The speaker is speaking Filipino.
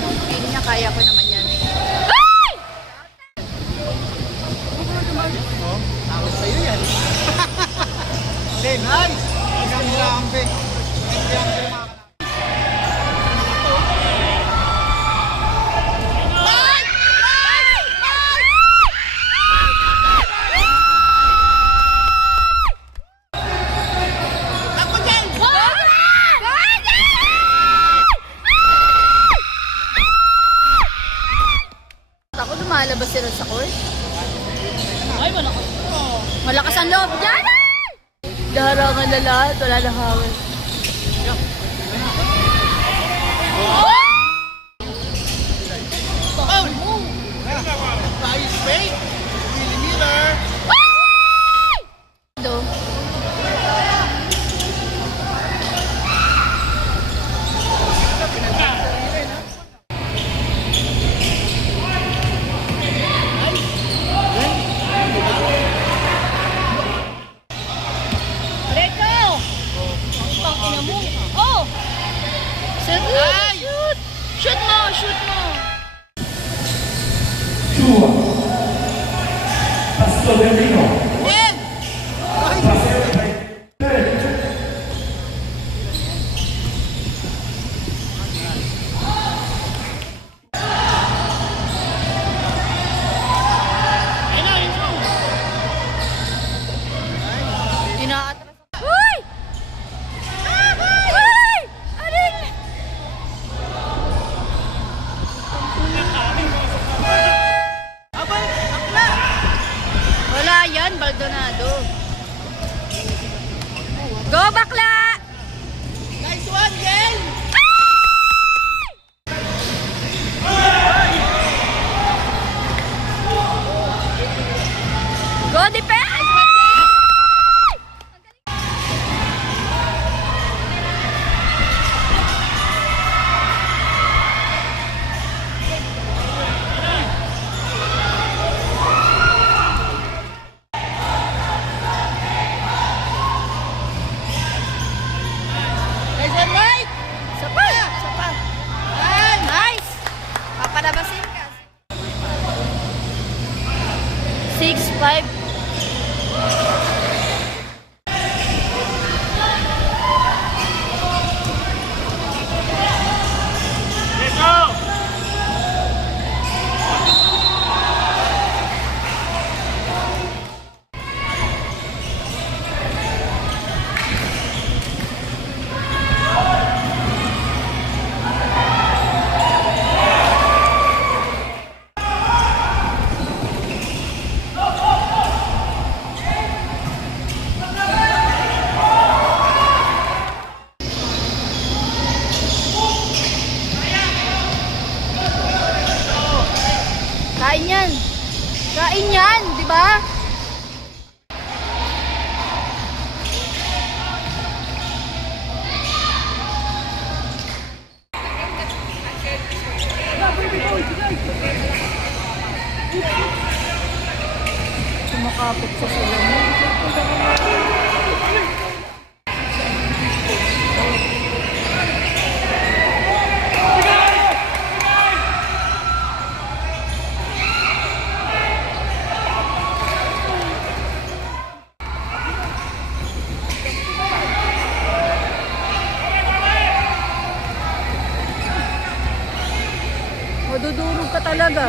Hindi niya, kaya ko naman yan. Tapos sa'yo yan. Hindi, nice! Hanggang hirambe. Ako lumalabas sila sa court. Ay, malakas po. Malakas ang loob dyan! Daharangan na lahat, wala na hawin. Oh! Tayo straight! Millimeter! Do. Oh! Shoot! Shoot! Shoot mo! Shoot mo! Yan! Inaatras. Uy! Uy! Aling! Abay! Akla! Wala yan, Baldonado. Go, bakla! Nice one, Jen! Go, defense! Nice one, Mike! Isa pa! Isa pa! Nice! Papalabasin ka. 6-5. Kain yan. Kain yan, di ba? Sumakapot sa salamin. Madudurog ka talaga.